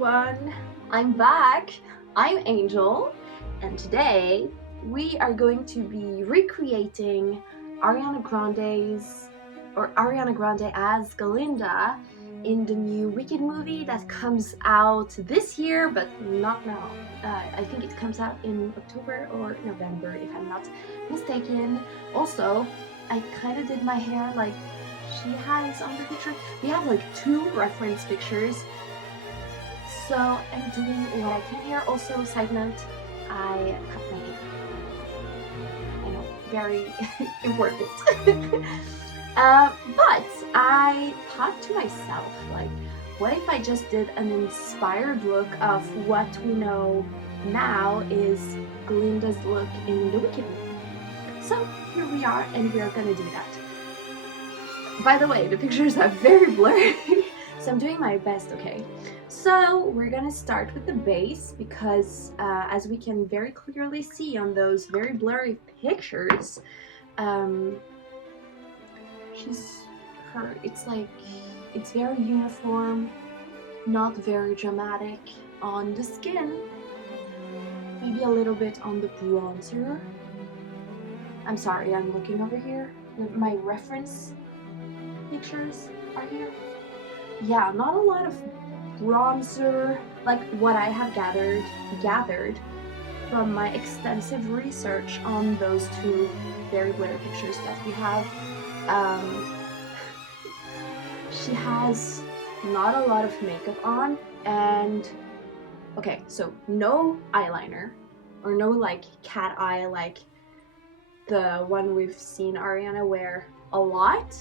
everyone! I'm back! I'm Angel, and today we are going to be recreating Ariana Grande as Galinda in the new Wicked movie that comes out this year, but not now. I think it comes out in October or November, if I'm not mistaken. Also, I kind of did my hair like she has on the picture. We have like 2 reference pictures, so I'm doing what I can here. Also, side note, I cut my hair. I know, very important. But I thought to myself, like, what if I just did an inspired look of what we know now is Glinda's look in the Wicked movie? So here we are, and we are gonna do that. By the way, the pictures are very blurry, so I'm doing my best, okay? So we're gonna start with the base because as we can very clearly see on those very blurry pictures, it's very uniform, not very dramatic on the skin, maybe a little bit on the bronzer. I'm sorry, I'm looking over here. My reference pictures are here. Yeah, not a lot of bronzer, like what I have gathered from my extensive research on those 2 very blurry pictures that we have. She has not a lot of makeup on, and okay, so no eyeliner or no like cat eye like the one we've seen Ariana wear a lot,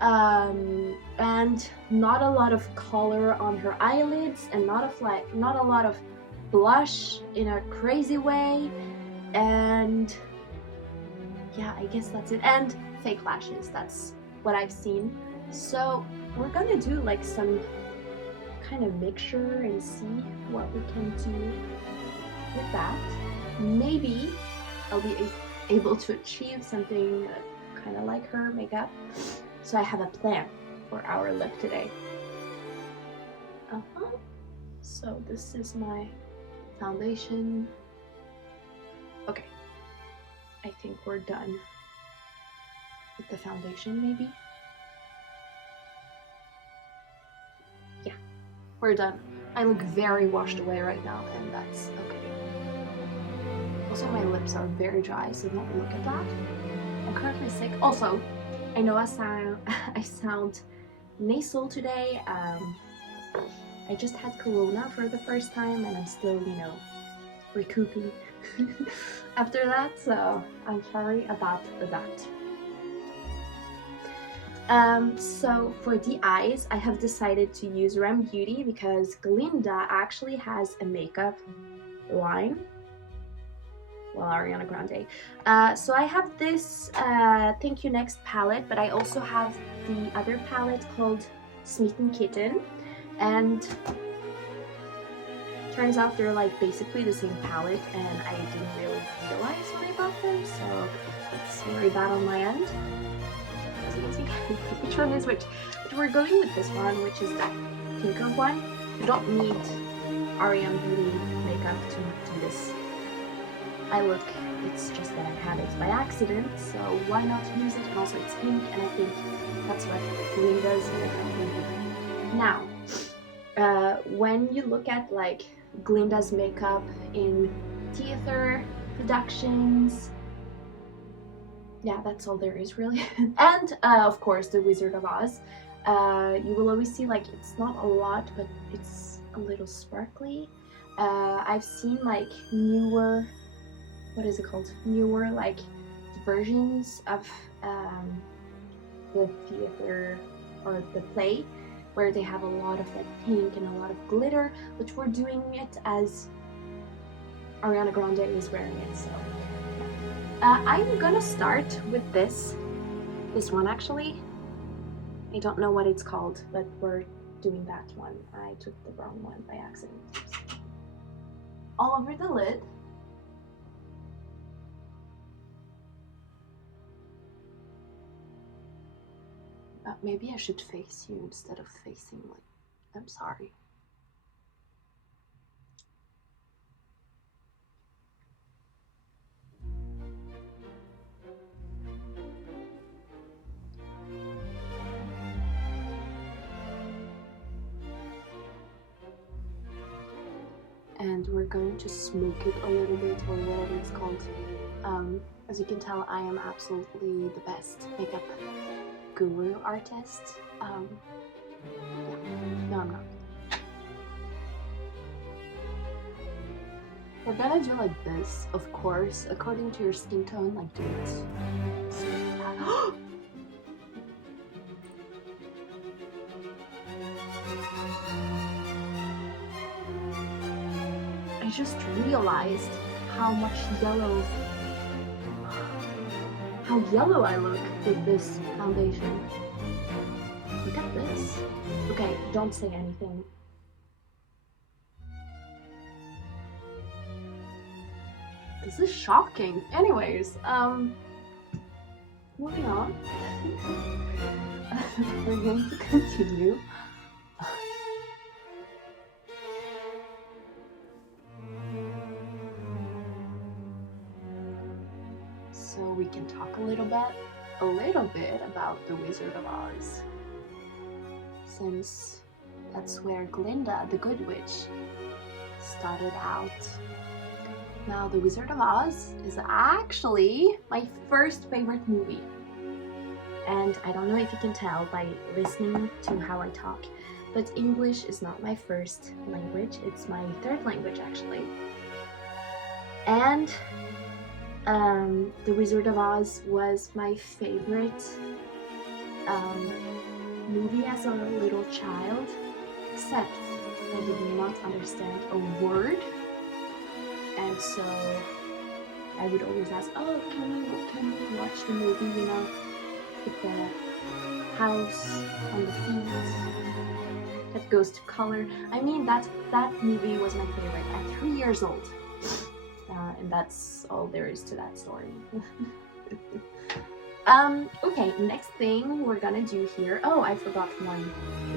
and not a lot of color on her eyelids, and not a lot of blush in a crazy way, and yeah, I guess that's it. And fake lashes, that's what I've seen. So we're gonna do like some kind of mixture and see what we can do with that. Maybe I'll be able to achieve something kind of like her makeup. So I have a plan for our look today. So this is my foundation. Okay, I think we're done with the foundation, maybe. Yeah, we're done. I look very washed away right now, and that's okay. Also, my lips are very dry, so don't look at that. I'm currently sick. Also, I know I sound nasal today. I just had corona for the first time, and I'm still, you know, recouping after that, so I'm sorry about that. So for the eyes, I have decided to use Rem Beauty because Glinda actually has a makeup line. Well, Ariana Grande. So I have this Thank You Next palette, but I also have the other palette called Smitten Kitten, and turns out they're like basically the same palette, and I didn't really realize when I bought them, so it's very bad on my end. As you can see, which one is which. But we're going with this one, which is that pinker one. You don't need Ariana Beauty makeup to do this eye look. It's just that I had it by accident, so why not use it? And also it's pink, and I think that's what Glinda's makeup will do. Now, when you look at like Glinda's makeup in theater productions, yeah, that's all there is really. And of course the Wizard of Oz, you will always see like it's not a lot, but it's a little sparkly. I've seen like newer, what is it called? Newer like versions of the theater or the play where they have a lot of like pink and a lot of glitter, which we're doing it as Ariana Grande is wearing it. So I'm gonna start with this one actually. I don't know what it's called, but we're doing that one. I took the wrong one by accident. All over the lid. Maybe I should face you instead of facing like, I'm sorry. and we're going to smoke it a little bit, or whatever it's called. As you can tell, I am absolutely the best makeup guru artist. Yeah. No, I'm not. We're gonna do like this, of course, according to your skin tone, like do it. So that. I just realized how yellow I look with this foundation. Look at this. Okay, don't say anything. This is shocking. Anyways, moving on. We're going to continue. So we can talk a little bit about the Wizard of Oz, since that's where Glinda the Good Witch started out. Now, The Wizard of Oz is actually my first favorite movie. And I don't know if you can tell by listening to how I talk, but English is not my first language, it's my third language actually. And The Wizard of Oz was my favorite movie as a little child, except I did not understand a word. And so I would always ask, oh, can we watch the movie, you know, with the house on the feet that goes to color. I mean, that movie was my favorite at 3 years old. And that's all there is to that story. Okay, next thing we're gonna do here. Oh, I forgot one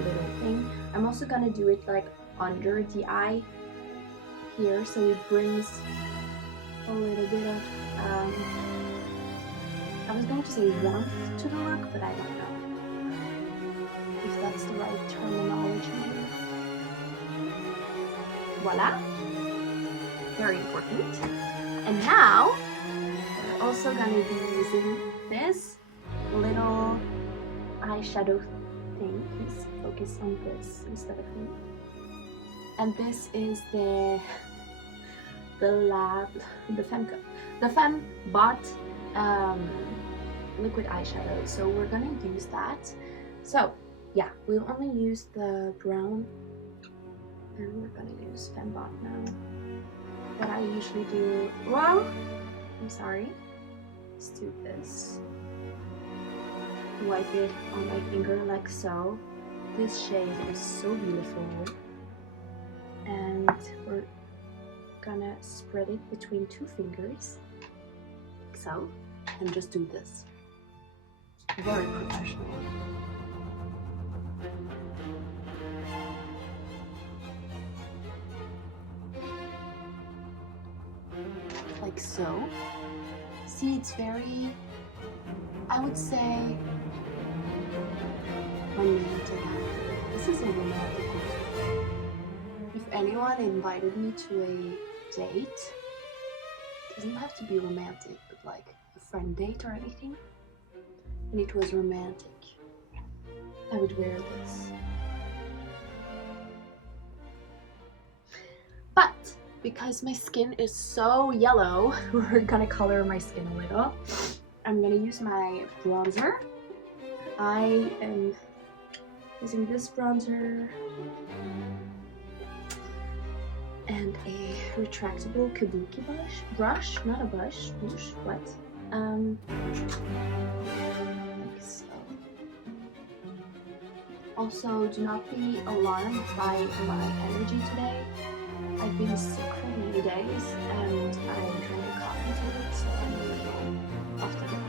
little thing. I'm also gonna do it like under the eye here, so it brings a little bit of I was going to say warmth to the look, but I don't know if that's the right terminology. Voila! Very important. And now we're also gonna be using this little eyeshadow thing. Please focus on this instead of me. And this is the Fembot liquid eyeshadow. So we're gonna use that. So yeah, we'll only use the brown, and we're gonna use Fembot now. What I usually do, well, I'm sorry, let's do this. Wipe it on my finger like so. This shade is so beautiful. And we're gonna spread it between 2 fingers, like so, and just do this. Very professional. Like so. See, it's very, I would say, romantic. This is a romantic one. If anyone invited me to a date, it doesn't have to be romantic, but like a friend date or anything, and it was romantic, I would wear this. But because my skin is so yellow, we're gonna color my skin a little. I'm gonna use my bronzer. I am using this bronzer and a retractable kabuki brush, not a bush, what? Like so. Also, do not be alarmed by my energy today. I've been sick for many days and I'm drinking coffee today, so I'm a little off the hook.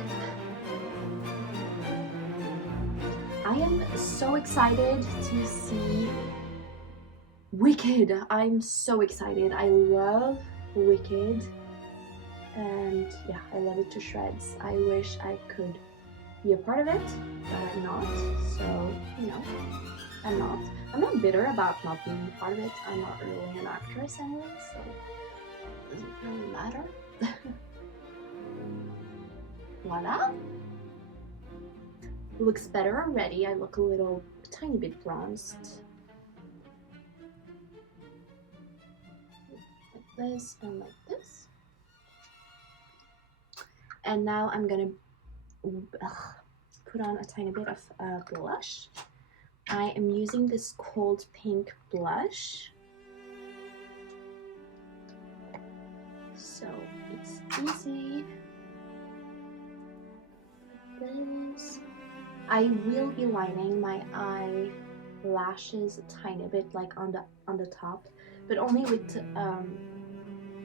I am so excited to see Wicked. I'm so excited. I love Wicked, and yeah, I love it to shreds. I wish I could be a part of it, but I'm not, so, you know, I'm not. I'm not bitter about not being part of it. I'm not really an actress anyway, so it doesn't really matter. Voila! Looks better already. I look a tiny bit bronzed. Like this and like this. And now I'm gonna put on a tiny bit of blush. I am using this cold pink blush. So it's easy. This. I will be lining my eyelashes a tiny bit, like on the top, but only with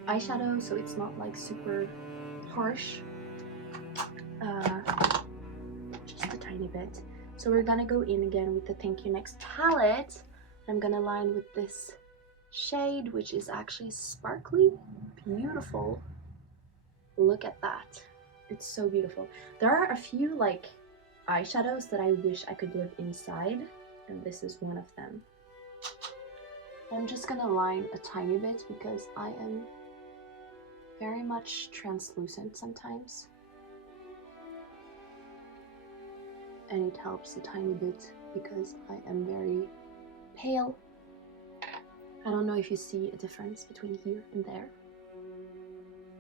eyeshadow, so it's not like super harsh. Just a tiny bit. So we're gonna go in again with the Thank You Next palette. I'm gonna line with this shade, which is actually sparkly, beautiful. Look at that. It's so beautiful. There are a few like eyeshadows that I wish I could live inside, and this is one of them. I'm just gonna line a tiny bit because I am very much translucent sometimes. And it helps a tiny bit because I am very pale. I don't know if you see a difference between here and there.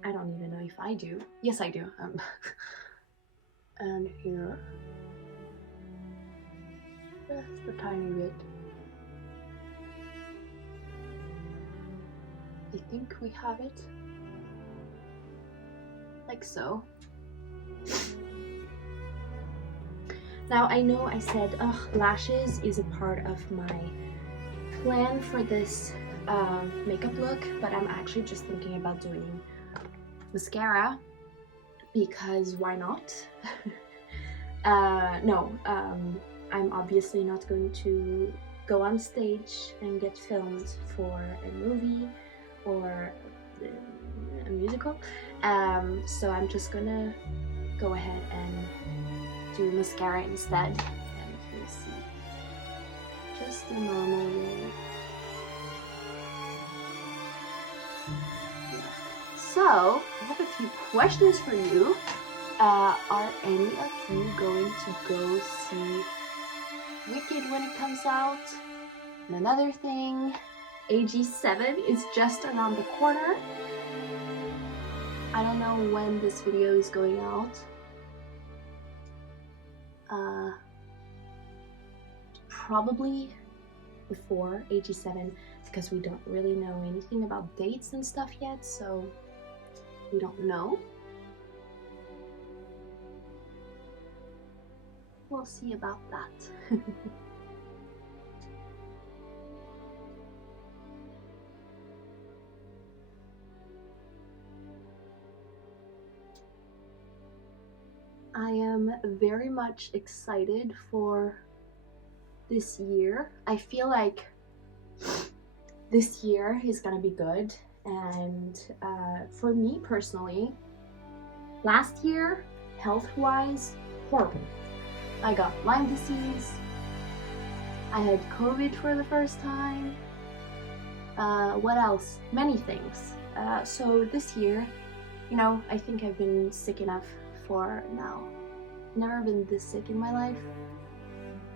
I don't even know if I do. Yes, I do. And here. Just a tiny bit. I think we have it. Like so. Now I know I said lashes is a part of my plan for this makeup look, but I'm actually just thinking about doing mascara because why not? No, I'm obviously not going to go on stage and get filmed for a movie or a musical, so I'm just gonna go ahead and do mascara instead. And you'll see just a normal way. So I have a few questions for you. Are any of you going to go see Wicked when it comes out? And another thing, AG7 is just around the corner. I don't know when this video is going out. Probably before AG7 because we don't really know anything about dates and stuff yet, so we don't know. We'll see about that. I am very much excited for this year. I feel like this year is gonna be good, and for me personally, last year, health-wise, horrible. I got Lyme disease, I had COVID for the first time, what else? Many things. So this year, you know, I think I've been sick enough for now. Never been this sick in my life.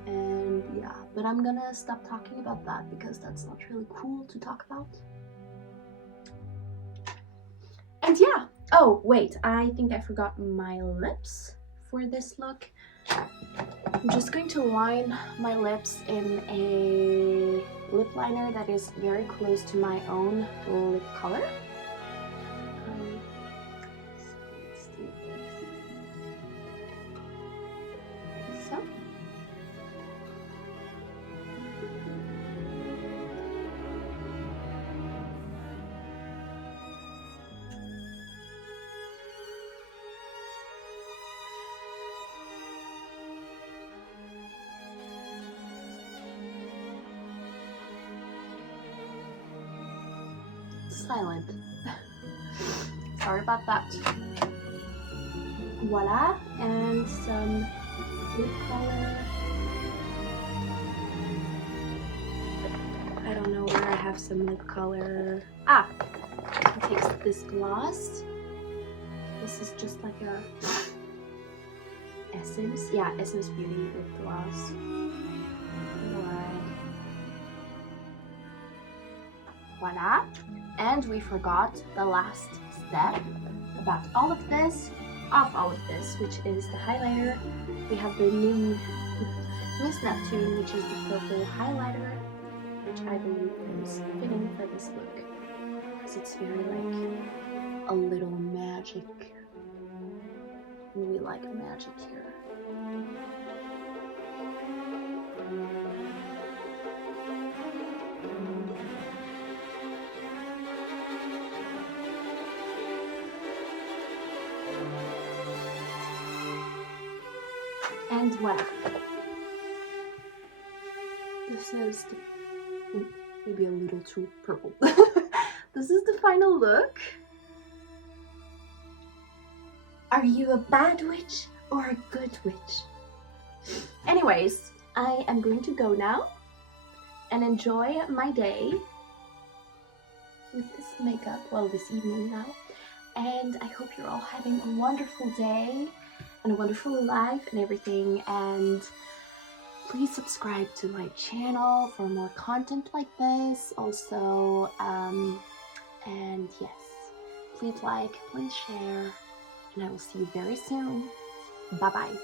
And yeah, but I'm gonna stop talking about that because that's not really cool to talk about. And yeah, oh wait, I think I forgot my lips for this look. I'm just going to line my lips in a lip liner that is very close to my own lip color. Silent. Sorry about that. Voila, and some lip color. I don't know where I have some lip color. Ah, it takes this gloss. This is just like a Essence. Yeah, Essence Beauty lip gloss. Voila. And we forgot the last step about all of this, which is the highlighter. We have the new Miss Neptune, which is the purple highlighter, which I believe is fitting for this look, because it's very like a little magic. And we like magic here. And voila. This is the, maybe a little too purple. This is the final look. Are you a bad witch or a good witch? Anyways, I am going to go now and enjoy my day with this makeup, well, this evening now. And I hope you're all having a wonderful day and a wonderful life and everything. And please subscribe to my channel for more content like this. Also, and yes, please like, please share, and I will see you very soon. Bye-bye.